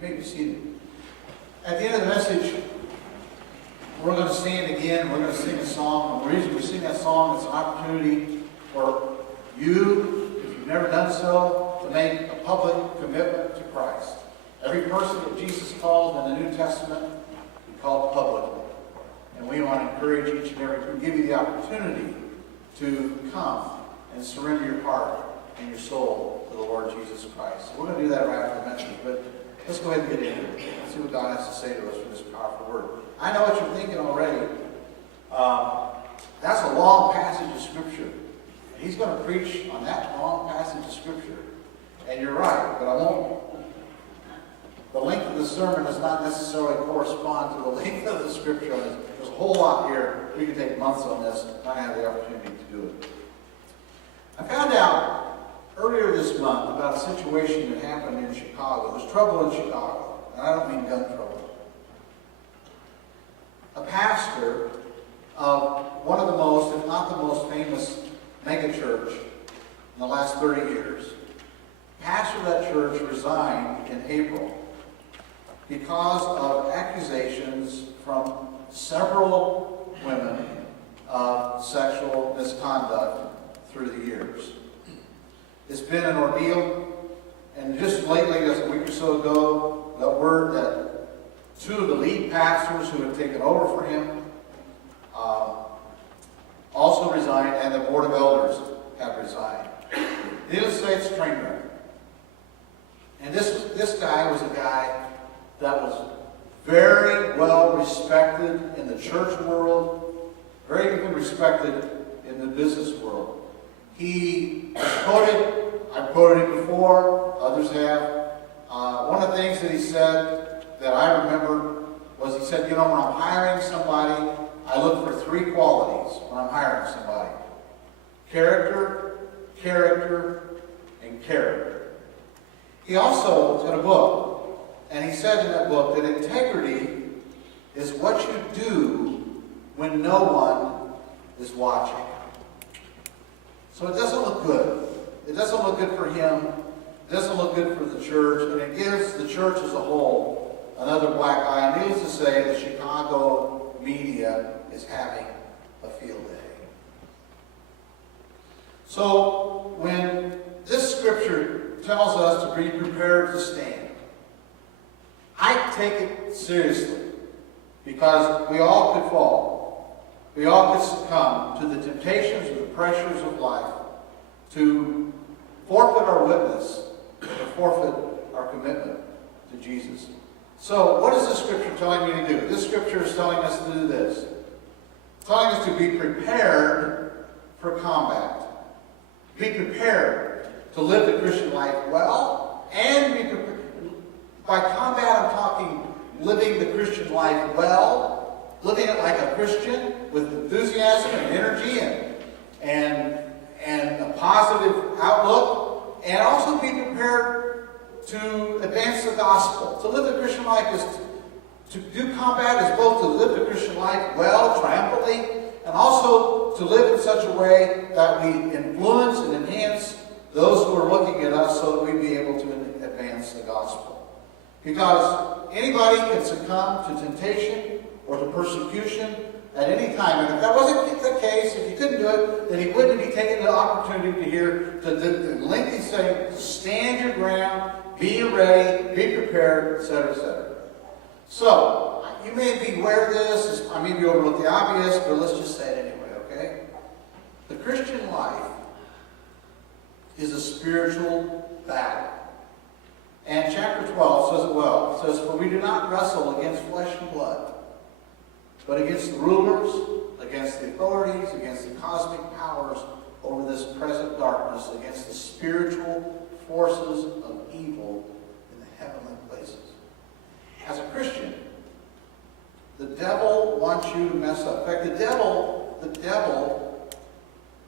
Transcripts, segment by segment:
may be seated. At the end of the message, we're going to stand again. We're going to sing a song. And the reason we sing that song is an opportunity for you, if you've never done so, to make a public commitment to Christ. Every person that Jesus called in the New Testament, he called publicly. And we want to encourage each and every one, give you the opportunity to come and surrender your heart and your soul to the Lord Jesus Christ. So we're going to do that right after the message, but let's go ahead and get into it. Let's see what God has to say to us for this powerful word. I know what you're thinking already. That's a long passage of Scripture. And he's going to preach on that long passage of Scripture. And you're right, but I won't. The length of the sermon does not necessarily correspond to the length of the Scripture. There's a whole lot here. We could take months on this, and I have the opportunity to do it. I found out earlier this month about a situation that happened in Chicago. There's trouble in Chicago, and I don't mean gun trouble. A pastor of one of the most, if not the most famous megachurch in the last 30 years, pastor of that church resigned in April because of accusations from several women of sexual misconduct through the years. It's been an ordeal, and just lately, just a week or so ago, the word that two of the lead pastors who had taken over for him also resigned, and the board of elders have resigned. Needless to say, it's a train wreck. And this guy was a guy that was very well respected in the church world, very even respected in the business world. He was quoted, I've quoted it before, others have. One of the things that he said that I remember was he said, when I'm hiring somebody, I look for three qualities when I'm hiring somebody. Character, character, and character. He also was in a book, and he said in that book that integrity is what you do when no one is watching. So it doesn't look good. It doesn't look good for him. It doesn't look good for the church, and it gives the church as a whole another black eye. And needless to say, the Chicago media is having a field day. So when this scripture tells us to be prepared to stand, I take it seriously because we all could fall. We all could succumb to the temptations and the pressures of life to forfeit our witness, to forfeit our commitment to Jesus. So what is this scripture telling me to do? This scripture is telling us to do this. It's telling us to be prepared for combat. Be prepared to live the Christian life well, and be prepared. By combat, I'm talking living the Christian life well, living it like a Christian with enthusiasm and energy and a positive outlook, and also be prepared to advance the gospel. To live the Christian life is to do combat is both to live the Christian life well, triumphantly, and also to live in such a way that we influence and enhance those who are looking at us so that we be able to advance the gospel. Because anybody can succumb to temptation or to persecution at any time. And if that wasn't the case, if he couldn't do it, then he wouldn't be taking the opportunity to hear the lengthy saying, stand your ground, be ready, be prepared, etc., etc. So, you may be aware of this, I may be overlooked the obvious, but let's just say it anyway, okay? The Christian life is a spiritual battle. And chapter 12 says it well. It says, for we do not wrestle against flesh and blood, but against the rulers, against the authorities, against the cosmic powers over this present darkness, against the spiritual forces of evil in the heavenly places. As a Christian, the devil wants you to mess up. In fact, the devil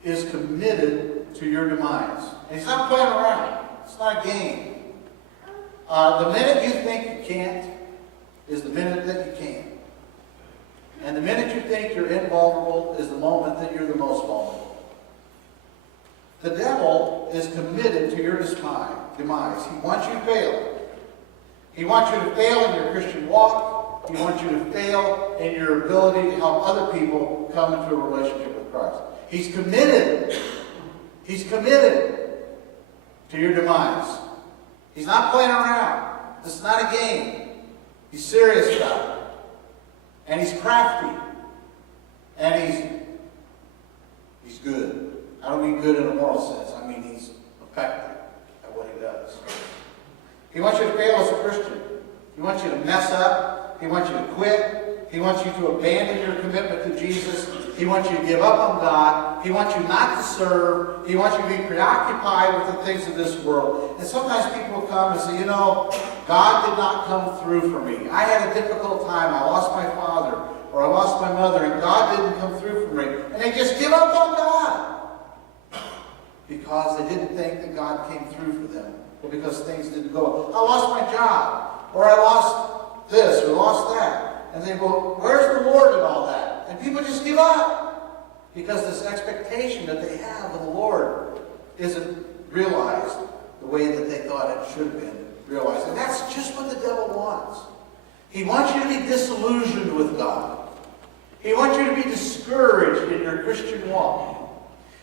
is committed to your demise. And he's not playing around. It's not a game. The minute you think you can't is the minute that you can. And the minute you think you're invulnerable is the moment that you're the most vulnerable. The devil is committed to your demise. He wants you to fail. He wants you to fail in your Christian walk. He wants you to fail in your ability to help other people come into a relationship with Christ. He's committed. He's committed to your demise. He's not playing around. This is not a game. He's serious about it. And he's crafty. And he's good. I don't mean good in a moral sense. I mean he's effective at what he does. He wants you to fail as a Christian. He wants you to mess up. He wants you to quit. He wants you to abandon your commitment to Jesus. He wants you to give up on God. He wants you not to serve. He wants you to be preoccupied with the things of this world. And sometimes people come and say, you know, God did not come through for me. I had a difficult time. I lost my father or I lost my mother and God didn't come through for me. And they just give up on God because they didn't think that God came through for them or because things didn't go. I lost my job or I lost this or lost that. And they go, where's the Lord in all that? And people just give up because this expectation that they have of the Lord isn't realized the way that they thought it should have been realized. And that's just what the devil wants. He wants you to be disillusioned with God. He wants you to be discouraged in your Christian walk.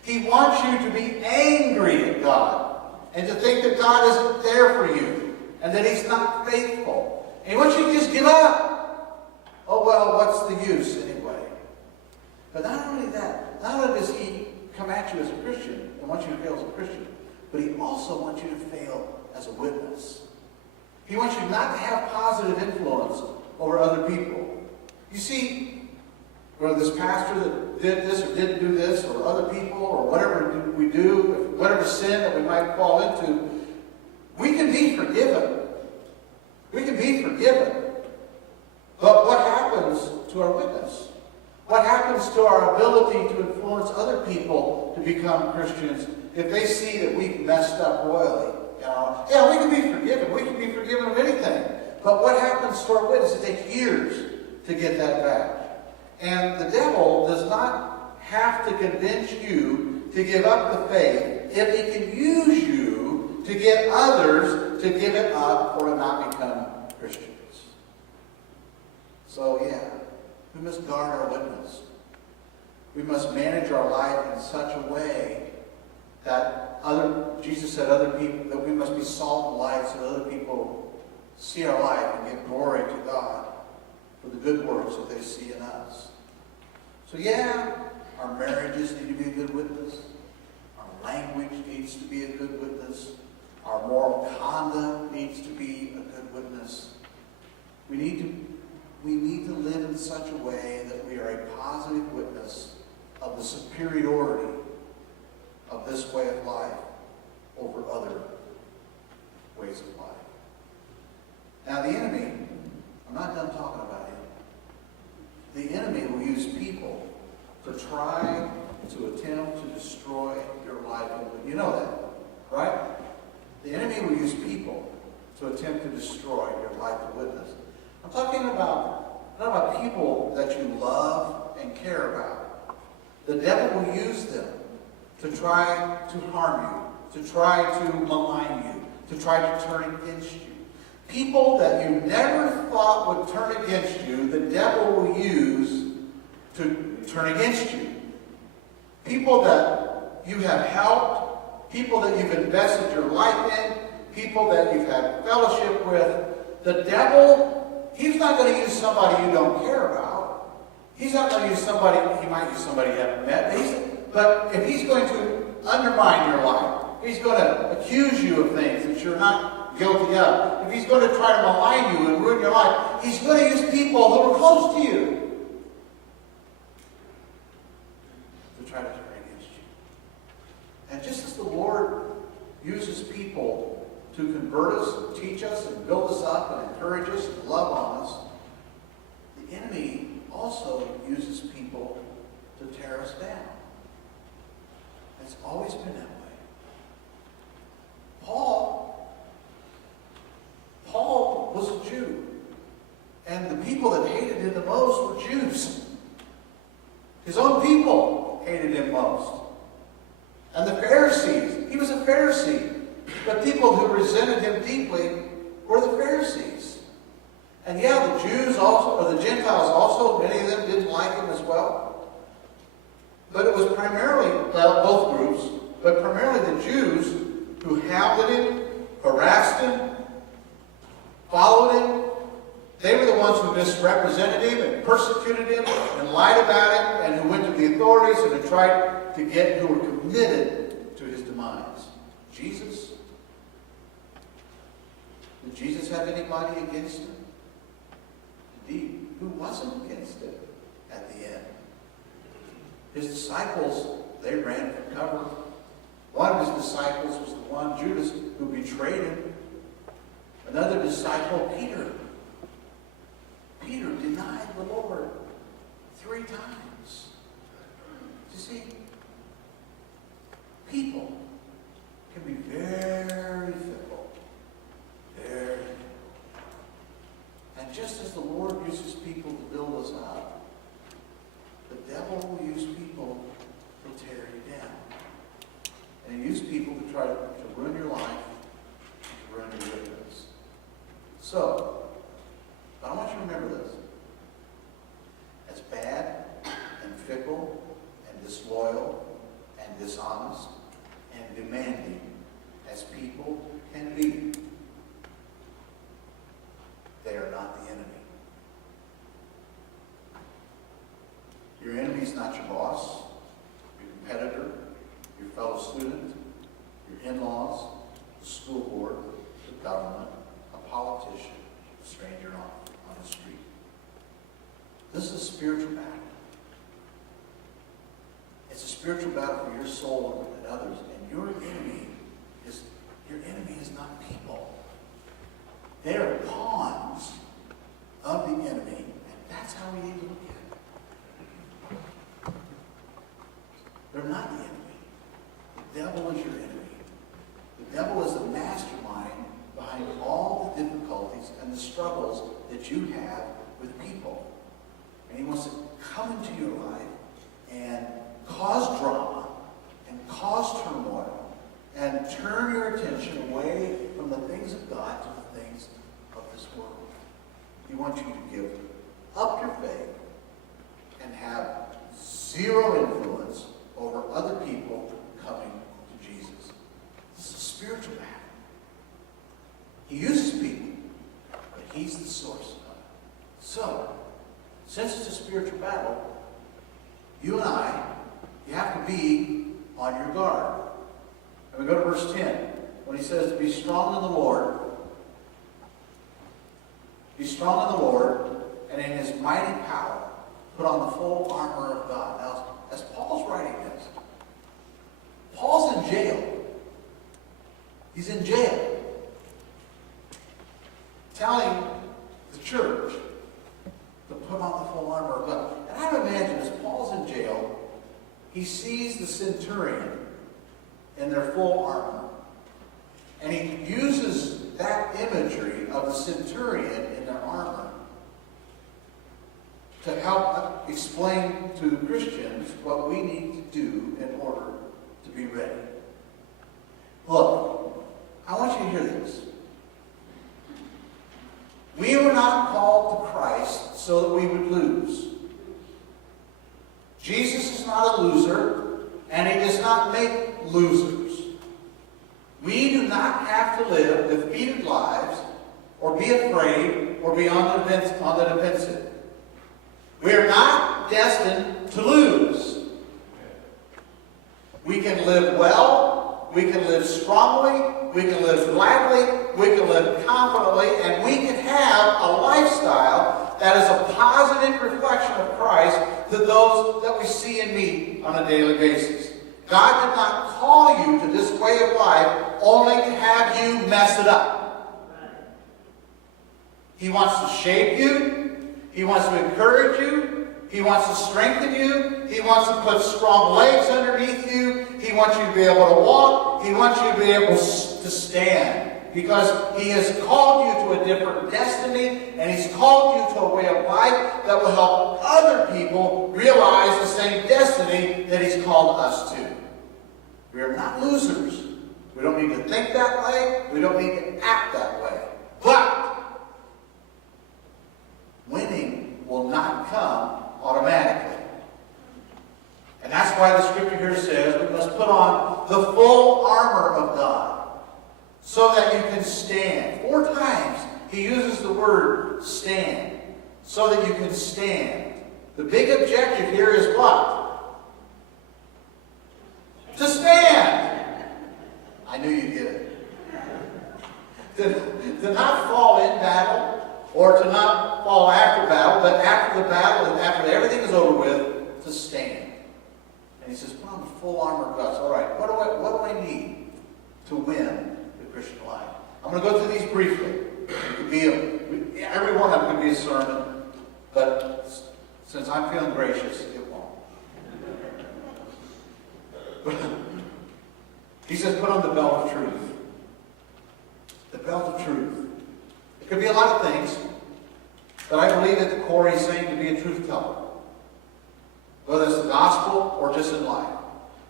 He wants you to be angry at God and to think that God isn't there for you and that he's not faithful. And he wants you to just give up. Oh, well, what's the use anyway? But not only that, not only does he come at you as a Christian and want you to fail as a Christian, but he also wants you to fail as a witness. He wants you not to have positive influence over other people. You see, whether this pastor that did this or didn't do this, or other people, or whatever we do, whatever sin that we might fall into, we can be forgiven. We can be forgiven. But what happens to our witness? What happens to our ability to influence other people to become Christians if they see that we've messed up royally? You know? Yeah, we can be forgiven. We can be forgiven of anything. But what happens to our witness? It takes years to get that back. And the devil does not have to convince you to give up the faith if he can use you to get others to give it up or to not become Christians. So, yeah, we must guard our witness. We must manage our life in such a way that Jesus said other people, that we must be salt and light so that other people see our life and give glory to God for the good works that they see in us. So, yeah, our marriages need to be a good witness. Our language needs to be a good witness. Our moral conduct needs to be a good witness. We need to live in such a way that we are a positive witness of the superiority of this way of life over other ways of life. Now the enemy, I'm not done talking about him. The enemy will use people to try to attempt to destroy your life. You know that, right? The enemy will use people to attempt to destroy your life of witness. I'm talking about not about people that you love and care about. The devil will use them to try to harm you, to try to malign you, to try to turn against you. People that you never thought would turn against you, the devil will use to turn against you. People that you have helped, people that you've invested your life in, people that you've had fellowship with, the devil, he's not going to use somebody you don't care about. He's not going to use somebody, he might use somebody you haven't met, but if he's going to undermine your life, he's going to accuse you of things that you're not guilty of, if he's going to try to malign you and ruin your life, he's going to use people who are close to you to try to turn against you. And just as the Lord uses people to convert us, and teach us, and build us up, and encourage us, and love on us, the enemy also uses people to tear us down. It's always been that way. Paul was a Jew, and the people that hated him the most were Jews. His own people hated him most. And the Pharisees, he was a Pharisee, but people who resented him deeply were the Pharisees. And yeah, the Jews also, or the Gentiles also, many of them didn't like him as well. But it was primarily, well, both groups, but primarily the Jews who hounded him, harassed him, followed him. They were the ones who misrepresented him and persecuted him and lied about him, and who went to the authorities and who tried to get, who were committed to his demise. Jesus? Did Jesus have anybody against him? Indeed, who wasn't against him at the end? His disciples, they ran for cover. One of his disciples was the one, Judas, who betrayed him. Another disciple, Peter. Peter denied the Lord 3 times. You see, people can be very fickle. Very. And just as the Lord uses people to build us up, the devil will use people to tear you down. And he uses people to try to ruin your life, to ruin your witness. So, but I want you to remember this. As bad and fickle and disloyal and dishonest and demanding as people can be, they are not the enemy. Your enemy is not your boss, your competitor, your fellow student, your in-laws, the school board, the government, a politician, a stranger on the street. This is a spiritual battle. It's a spiritual battle for your soul and others. And your enemy is not people. They are pawns of the enemy, and that's how we need to look at it. They're not the enemy. The devil is your enemy. The devil is the mastermind behind all the difficulties and the struggles that you have with people. And he wants to come into your life and cause drama and cause turmoil and turn your attention away from the things of God to the things of this world. He wants you to give up your faith and have zero influence over other people coming to Jesus. This is a spiritual battle. He uses people, but he's the source of it. So, since it's a spiritual battle, you and I, you have to be on your guard. And we go to verse 10, when he says to be strong in the Lord. Be strong in the Lord, and in his mighty power, put on the full armor of God. Now, as Paul's writing this, Paul's in jail. He's in jail. Telling the church to put on the full armor of God. And I would imagine as Paul's in jail, he sees the centurion in their full armor. And he uses that imagery of the centurion in their armor to help explain to Christians what we need to do in order to be ready. Look, I want you to hear this. We were not called to Christ so that we would lose. Jesus is not a loser, and he does not make losers. We do not have to live defeated lives or be afraid or be on the defensive. We are not destined to lose. We can live well, we can live strongly, we can live gladly, we can live confidently, and we can have a lifestyle that is a positive reflection of Christ to those that we see and meet on a daily basis. God did not call you to this way of life only to have you mess it up. He wants to shape you. He wants to encourage you. He wants to strengthen you. He wants to put strong legs underneath you. He wants you to be able to walk. He wants you to be able to stand. Because he has called you to a different destiny, and he's called you to a way of life that will help other people realize the same destiny that he's called us to. We are not losers. We don't need to think that way. We don't need to act that way. But why the scripture here says we must put on the full armor of God so that you can stand. 4 times he uses the word stand, so that you can stand. The big objective here is what? To stand. I knew you'd get it. To not fall in battle, or to not fall after battle, but after the battle and after everything is over with, to stand. And he says, put on the full armor of God. All right, what do I need to win the Christian life? I'm going to go through these briefly. It could be every one of them could be a sermon, but since I'm feeling gracious, it won't. He says, put on the belt of truth. The belt of truth. It could be a lot of things, but I believe at the core he's saying to be a truth teller. Whether it's the gospel or just in life.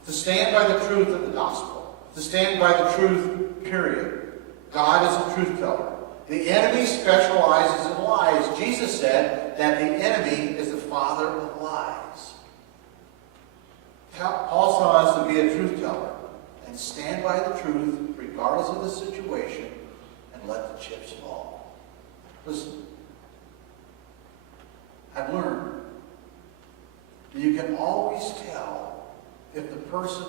To stand by the truth of the gospel. To stand by the truth, period. God is a truth teller. The enemy specializes in lies. Jesus said that the enemy is the father of lies. Paul saw us to be a truth teller and stand by the truth regardless of the situation and let the chips fall. Listen, I've learned that you can always tell if the person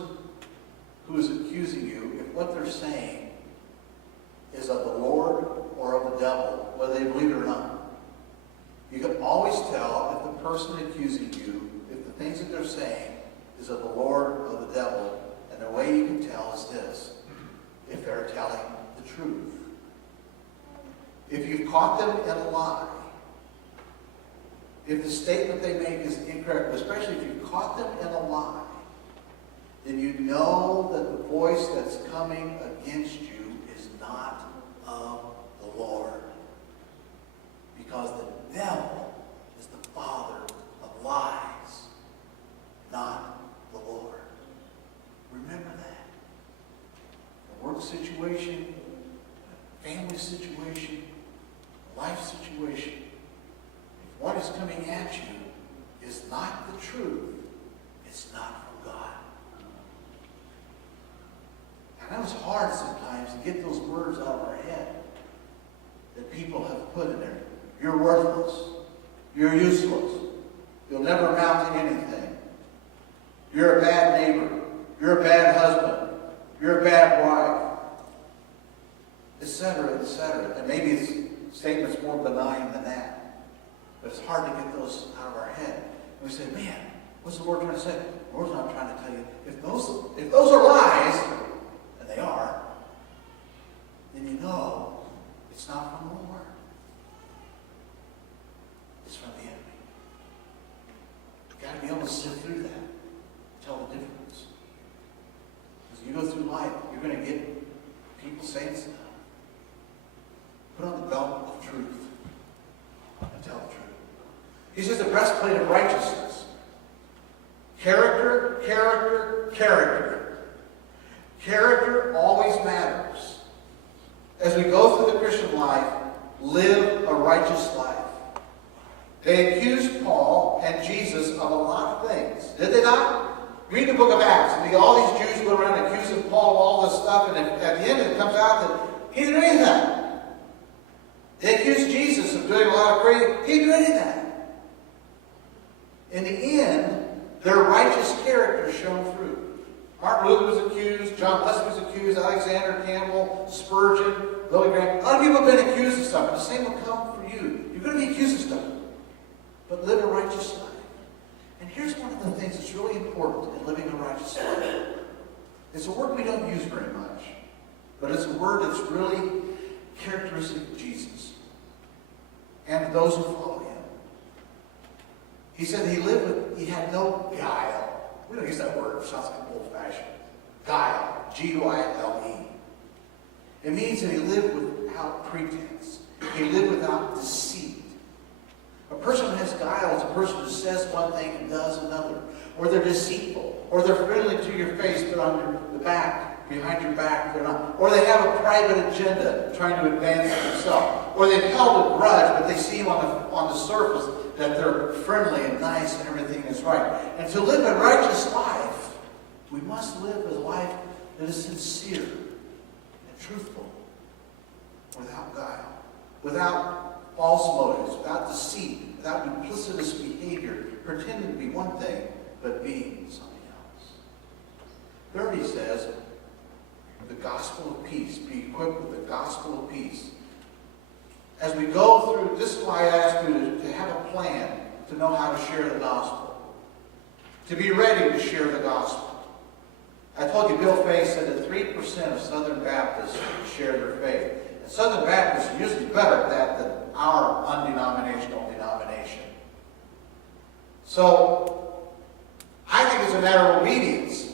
who is accusing you, if what they're saying is of the Lord or of the devil, whether they believe it or not. You can always tell if the person accusing you, if the things that they're saying is of the Lord or the devil, and the way you can tell is this: if they're telling the truth. If you've caught them in a lie, if the statement they make is incorrect, especially if you've caught them in a lie, then you know that the voice that's coming against you is not of the Lord. Because the devil is the father of lies, not the Lord. Remember that. A work situation, a family situation, a life situation, if what is coming at you is not the truth, it's not from God. I know it's hard sometimes to get those words out of our head that people have put in there. You're worthless. You're useless. You'll never amount to anything. You're a bad neighbor. You're a bad husband. You're a bad wife. Etc., etc. And maybe it's statements more benign than that. But it's hard to get those out of our head. And we say, man, what's the Lord trying to say? The Lord's not trying to tell you. If those are lies, and they are, then you know it's not from the Lord. It's from the enemy. You've got to be able to sift through that. Tell the difference. As you go through life, you're going to get people saying stuff. Put on the belt of truth and tell the truth. He says the breastplate of righteousness. Character, character, character. Character always matters. As we go through the Christian life, live a righteous life. They accused Paul and Jesus of a lot of things. Did they not? Read the book of Acts. And all these Jews go around accusing Paul of all this stuff, and at the end it comes out that he didn't do any of that. They accused Jesus of doing a lot of crazy. He didn't do any of that. In the end, their righteous character shone through. Martin Luther was accused, John Wesley was accused, Alexander Campbell, Spurgeon, Billy Graham. A lot of people have been accused of stuff, and the same will come for you. You're going to be accused of stuff, but live a righteous life. And here's one of the things that's really important in living a righteous life. It's a word we don't use very much, but it's a word that's really characteristic of Jesus and of those who follow him. He said he had no guile. We don't use that word. It sounds like old-fashioned. Guile. G-U-I-L-E. It means that he lived without pretense. He lived without deceit. A person who has guile is a person who says one thing and does another. Or they're deceitful. Or they're friendly to your face, but on the back, behind your back, they're not. Or they have a private agenda trying to advance themselves. Or they've held a grudge, but they seem on the surface that they're friendly and nice and everything is right. And to live a righteous life We must live a life that is sincere and truthful, without guile, without false motives, without deceit, without duplicitous behavior, pretending to be one thing, but being something else. Third, he says, the gospel of peace. Be equipped with the gospel of peace. As we go through, this is why I ask you to have a plan to know how to share the gospel. To be ready to share the gospel. I told you Bill Fay said that 3% of Southern Baptists share their faith. And Southern Baptists are usually better at that than our undenominational denomination. So, I think it's a matter of obedience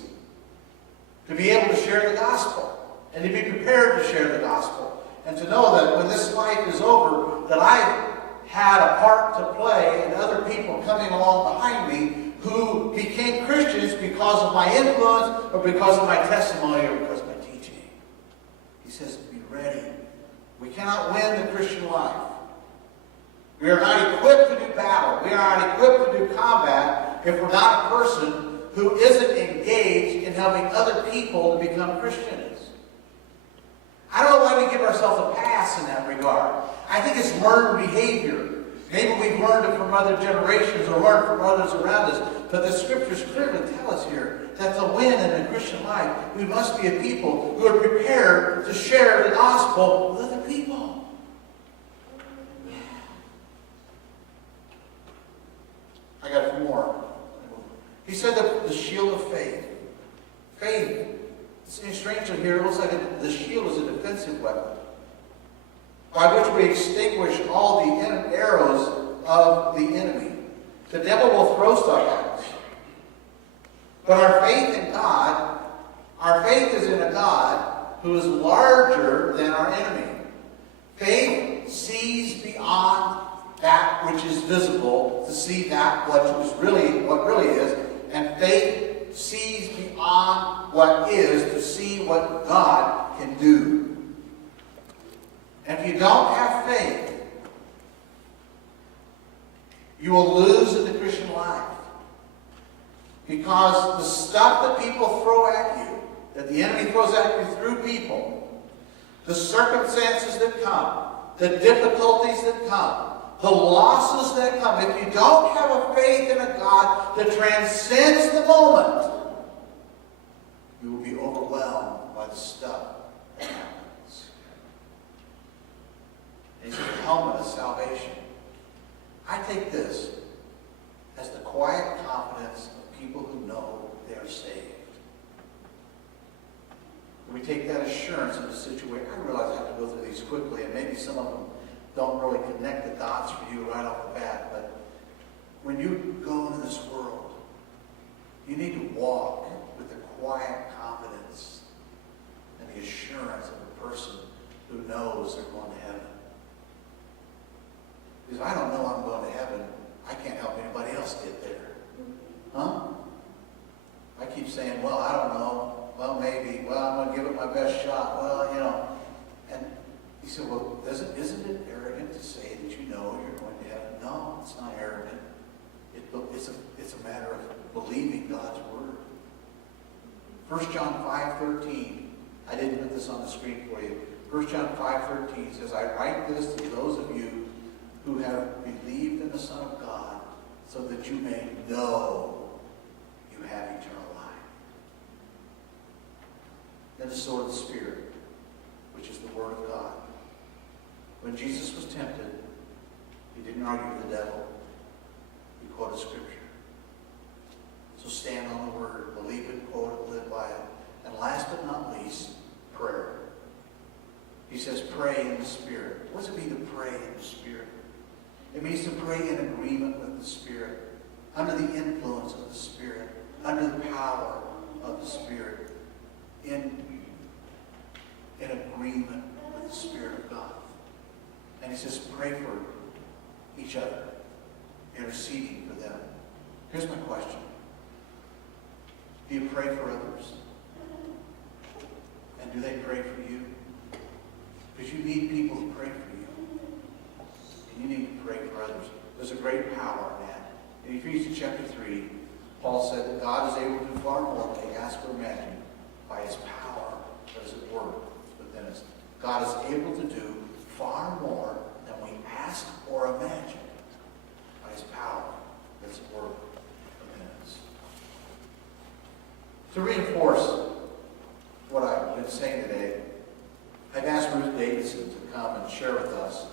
to be able to share the gospel and to be prepared to share the gospel and to know that when this life is over, that I've had a part to play and other people coming along behind me who became Christians because of my influence or because of my testimony or because of my teaching. He says, be ready. We cannot win the Christian life. We are not equipped to do battle. We are not equipped to do combat if we're not a person who isn't engaged in helping other people to become Christians. I don't know why we give ourselves a pass in that regard. I think it's learned behavior. Maybe we've learned it from other generations or learned from others around us. But the scriptures clearly tell us here that to win in the Christian life, we must be a people who are prepared to share the gospel with other people. I got a few more. He said that the shield of faith. Faith. Strangely here, it looks like the shield is a defensive weapon by which we extinguish all the arrows of the enemy. The devil will throw stuff at us. But our faith in God, our faith is in a God who is larger than our enemy. Faith sees beyond that which is visible to see that what really is, and faith sees beyond what is to see what God can do. And if you don't have faith, you will lose in the Christian life. Because the stuff that people throw at you, that the enemy throws at you through people, the circumstances that come, the difficulties that come, the losses that come, if you don't have a faith in a God that transcends the moment, you will be overwhelmed by the stuff that happens. And he said, the helmet of salvation. I take this as the quiet confidence of people who know they are saved. We take that assurance in a situation. I realize I have to go through these quickly, and maybe some of them don't really connect the dots for you right off the bat, but when you go into this world, you need to walk with the quiet confidence and the assurance of a person who knows they're going to heaven. Because I don't know I'm going to heaven. I can't help anybody else get there. Huh? I keep saying, well, I don't know. Well, maybe. Well, I'm going to give it my best shot. Well, you know. And he said, well, isn't it arrogant to say that you know you're going to heaven? No, it's not arrogant. It's a matter of believing God's word. 1 John 5:13. I didn't put this on the screen for you. 1 John 5:13 says, I write this to those of you who have believed in the Son of God, so that you may know you have eternal life. Then the sword of the Spirit, which is the Word of God. When Jesus was tempted, he didn't argue with the devil. He quoted Scripture. So stand on the Word, believe it, quote it, live by it. And last but not least, prayer. He says, pray in the Spirit. What does it mean to pray in the Spirit? It means to pray in agreement with the Spirit, under the influence of the Spirit, under the power of the Spirit, in agreement with the Spirit of God. And he says, pray for each other, interceding for them. Here's my question. Do you pray for others? And do they pray for you? Because you need people to pray for you. And you need to pray for others. There's a great power in that. In Ephesians chapter 3, Paul said that God is able to do far more than we ask or within us. God is able to do far more than we ask or imagine by His power that's at work within us. To reinforce what I've been saying today, I've asked Ruth Davidson to come and share with us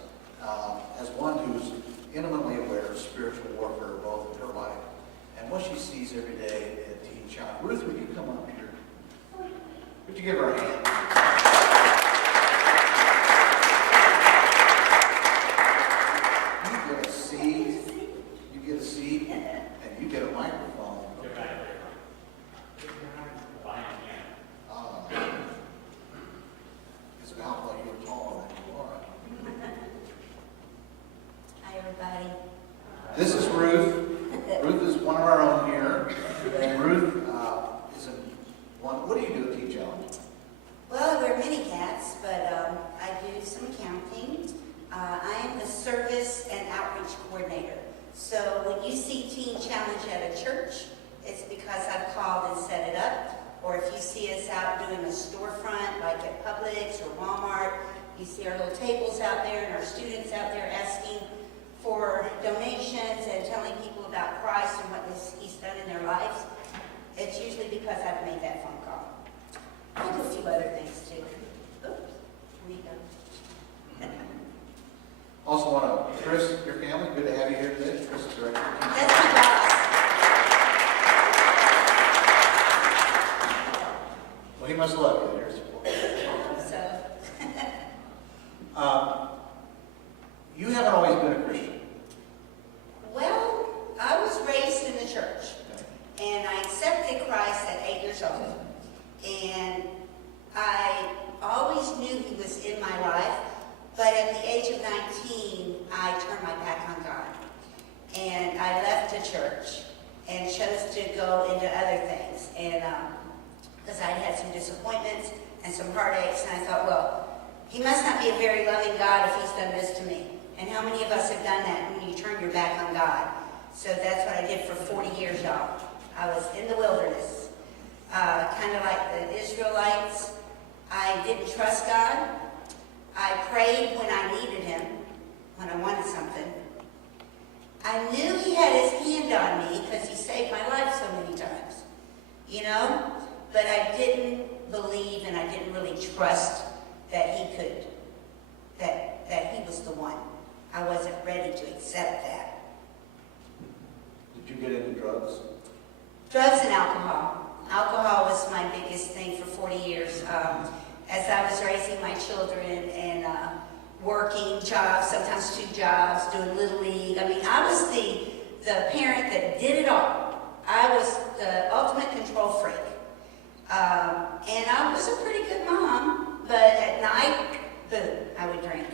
as one who's intimately aware of spiritual warfare both in her life and what she sees every day at Teen Challenge. Ruth, would you come up here? Would you give her a hand? You get a seat, and you get a microphone. It's about like you're taller than you are. Hi, everybody. This is Ruth. Ruth is one of our own here. And Ruth is one. What do you do at Teen Challenge? Well, I wear many hats, but I do some accounting. I am the service and outreach coordinator. So when you see Teen Challenge at a church, it's because I've called and set it up. Or if you see us out doing a storefront, like at Publix or Walmart, you see our little tables out there and our students out there asking for donations and telling people about Christ and what He's done in their lives. It's usually because I've made that phone call. I do a few other things too. Oops, here we go. Also want to, Chris, your family, good to have you here today. Chris is director of Teen Challenge. That's my boss. Well, he must love you. There's support. So, You haven't always been a Christian. well, I was raised in the church, and I accepted Christ at 8 years old. And I always knew He was in my life, but at the age of 19, I turned my back on God. And I left the church and chose to go into other things. And because I had some disappointments and some heartaches, and I thought, well, He must not be a very loving God if He's done this to me. And how many of us have done that when you turn your back on God? So that's what I did for 40 years, y'all. I was in the wilderness, kind of like the Israelites. I didn't trust God. I prayed when I needed Him, when I wanted something. I knew He had His hand on me because He saved my life so many times, you know? But I didn't believe and I didn't really trust that He could, that He was the one. I wasn't ready to accept that. Did you get into drugs? Drugs and alcohol. Alcohol was my biggest thing for 40 years. As I was raising my children and working jobs, sometimes 2 jobs, doing Little League. I mean, I was the parent that did it all. I was the ultimate control freak. And I was a pretty good mom, but at night, boom, I would drink.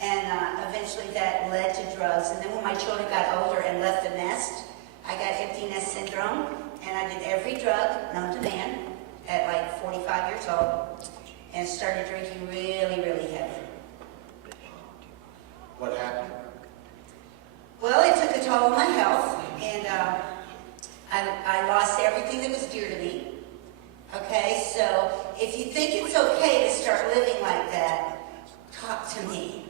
And eventually that led to drugs. And then when my children got older and left the nest, I got empty nest syndrome, and I did every drug known to man at like 45 years old, and started drinking really, really heavy. What happened? Well, it took a toll on my health, and I lost everything that was dear to me. Okay, so if you think it's okay to start living like that, talk to me.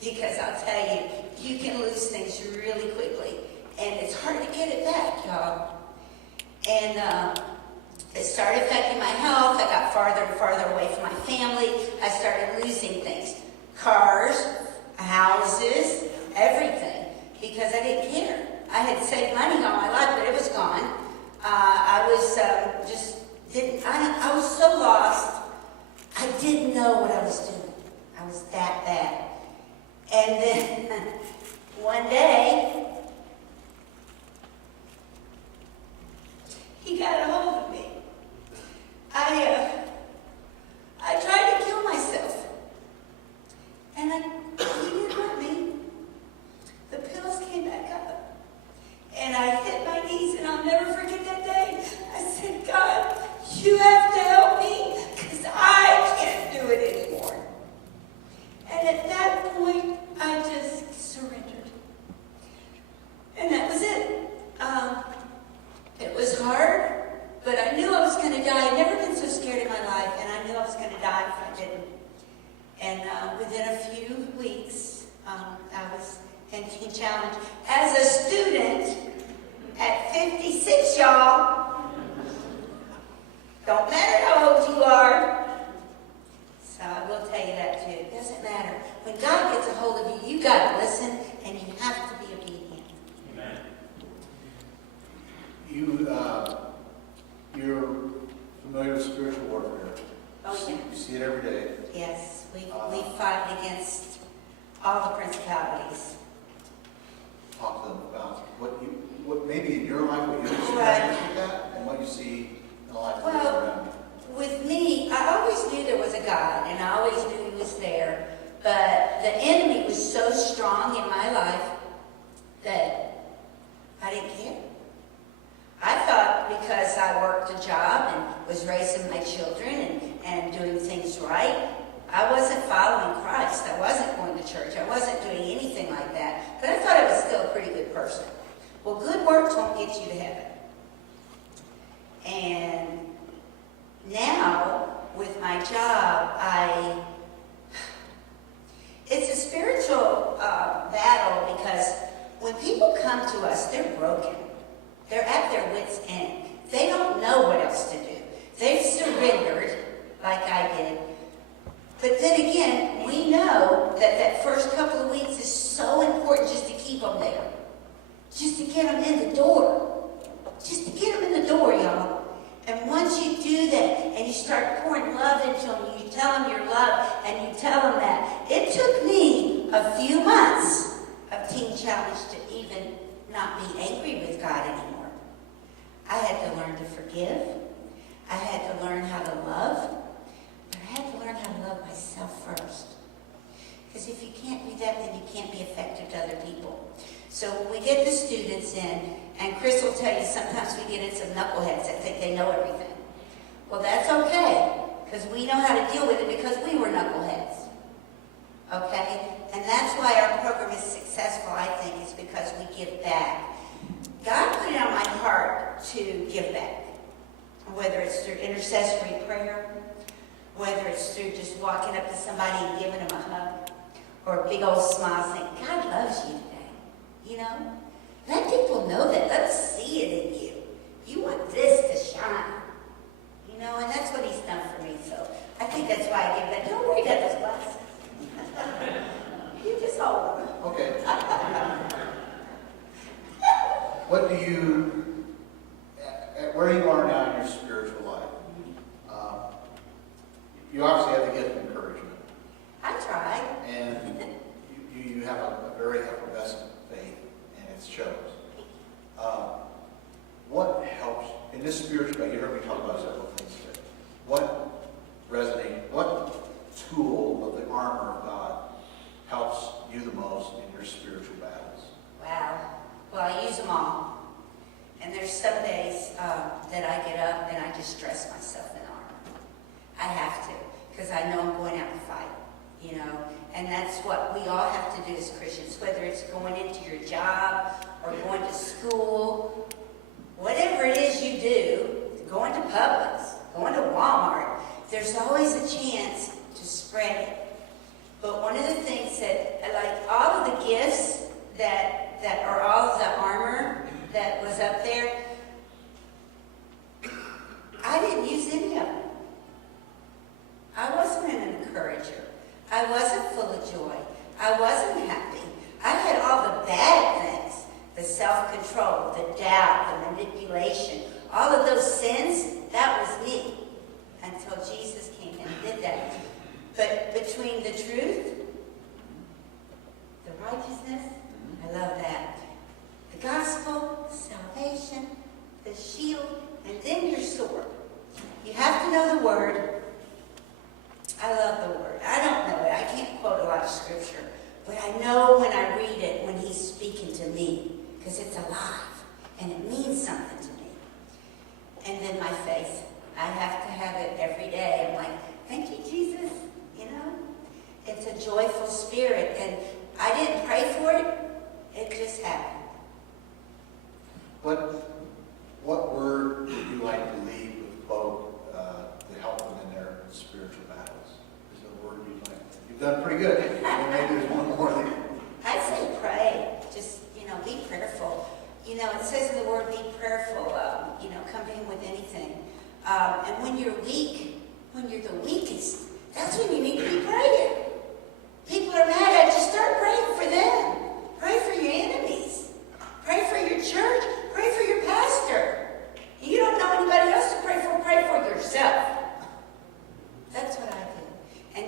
Because I'll tell you, you can lose things really quickly. And it's hard to get it back, y'all. And it started affecting my health. I got farther and farther away from my family. I started losing things. Cars, houses, everything. Because I didn't care. I had saved money all my life, but it was gone. I was I was so lost. I didn't know what I was doing. I was that bad. And then one day, He got a hold of me. I tried to kill myself. And He didn't hurt me. The pills came back up. And I hit my knees, and I'll never forget that day. I said, God, you have to help me, because I can't do it anymore. And at that point, I just surrendered. And that was it. It was hard, but I knew I was going to die. I'd never been so scared in my life, and I knew I was going to die if I didn't. And within a few weeks, I was in Teen Challenge as a student at 56, y'all. Don't matter how old you are. So I will tell you that too. It doesn't matter. When God gets a hold of you, you got to listen and you have to be obedient. Amen. You're familiar with spiritual warfare. Oh, yeah. You see it every day. Yes, we fight against all the principalities. Talk to them about what maybe in your life, what you experience with that, and what you see in the life of those around you. With me, I always knew there was a God, and I always knew He was there. But the enemy was so strong in my life that I didn't care. I thought because I worked a job and was raising my children and doing things right, I wasn't following Christ. I wasn't going to church. I wasn't doing anything like that. But I thought I was still a pretty good person. Well, good works won't get you to heaven. And now, with my job, it's a spiritual battle because when people come to us, they're broken. They're at their wits' end. They don't know what else to do. They've surrendered, like I did. But then again, we know that that first couple of weeks is so important just to keep them there. Just to get them in the door. Just to get them in the door, y'all. And once you do that, and you start pouring love into them, you tell them your love, and you tell them that. It took me a few months of Teen Challenge to even not be angry with God anymore. I had to learn to forgive. I had to learn how to love. But I had to learn how to love myself first. Because if you can't do that, then you can't be effective to other people. So when we get the students in, and Chris will tell you sometimes we get in some knuckleheads that think they know everything. Well, that's okay, because we know how to deal with it because we were knuckleheads. Okay? And that's why our program is successful, I think, is because we give back. God put it on my heart to give back. Whether it's through intercessory prayer, whether it's through just walking up to somebody and giving them a hug, or a big old smile saying, God loves you today. You know? Let people know that. Let's see it in you. You want this to shine. You know, and that's what He's done for me. So I think that's why I give that. Don't worry about those glasses. You just hold them. Okay. What do you, where you are now in your spiritual life, you obviously have the gift of encouragement. I try. And you have a very effervescent faith, and it shows. What helps, in this spiritual, you heard me talk about several things today. What tool of the armor of God helps you the most in your spiritual battles? Wow. Well, I use them all. And there's some days that I get up and I just dress myself in armor. I have to, because I know I'm going out to fight, you know. And that's what we all have to do as Christians, whether it's going into your job or going to school, whatever it is you do, going to Publix, going to Walmart, there's always a chance to spread it. But one of the things that, like all of the gifts that are all of the armor that was up there, I didn't use any of them. I wasn't an encourager. I wasn't full of joy. I wasn't happy. I had all the bad things, the self-control, the doubt, the manipulation, all of those sins, that was me until Jesus came and did that. But between the truth, the righteousness, I love that. The gospel, salvation, the shield, and then your sword. You have to know the word. I love the word. I don't know it. I can't quote a lot of scripture. But I know when I read it, when He's speaking to me, because it's alive, and it means something to me. And then my faith. I have to have it every day. I'm like, thank you, Jesus. You know? It's a joyful spirit. And I didn't pray for it. It just happened. What word would you like to leave with folk to help them in their spiritual battles? Is there a word you'd like? You've done pretty good. Well, maybe there's one more there. I'd say pray. Just, be prayerful. It says in the Word, be prayerful, come to Him with anything. And when you're weak, when you're the weakest, that's when you need to be praying. People are mad at you, start praying for them. Pray for your enemies. Pray for your church. Pray for your pastor. You don't know anybody else to pray for yourself. That's what I do. And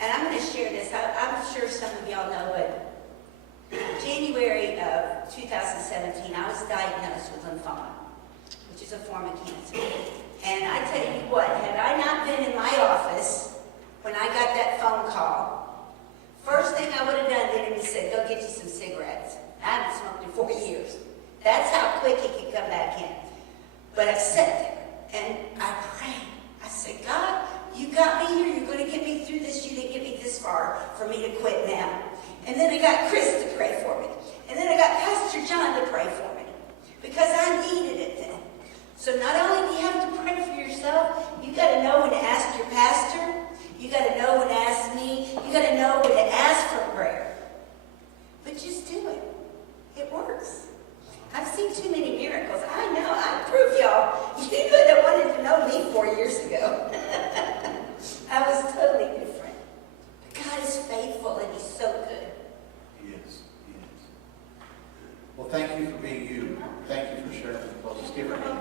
and I'm going to share this. I'm sure some of y'all know, but January of 2017, I was diagnosed with lymphoma, which is a form of cancer. And I tell you what, had I not been in my office when I got that phone call, first thing I would have done then is said, go get you some cigarettes. I haven't smoked in 4 years. That's how quick it could come back in. But I sat there and I prayed. I said, God, you got me here. You're going to get me through this. You didn't get me this far for me to quit now. And then I got Chris to pray for me. And then I got Pastor John to pray for me. Because I needed it then. So not only do you have to pray for yourself, you got to know when to ask your pastor. You got to know when to ask me. You got to know when to ask for prayer. But just do it. It works. I've seen too many miracles. I know. I prove y'all. You could have wanted to know me 4 years ago. I was totally different. But God is faithful and He's so good. He is. He is. Well, thank you for being you. Thank you for sharing with us. Let's give her a hand.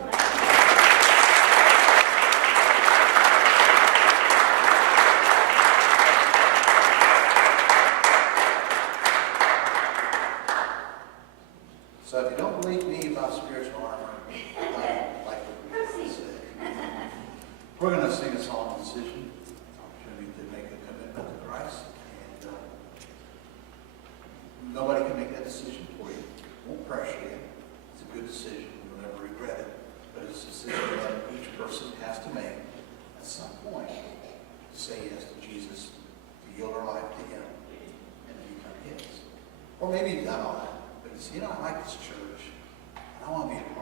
So if you don't believe me about spiritual armor, like we said, we're going to sing a song of decision, opportunity to make a commitment to Christ. And nobody can make that decision for you. Won't pressure you. It's a good decision. You'll never regret it. But it's a decision that each person has to make at some point to say yes to Jesus, to yield our life to Him, and to become His. Or maybe you've done all that. But you say, I like this church. And I want to be a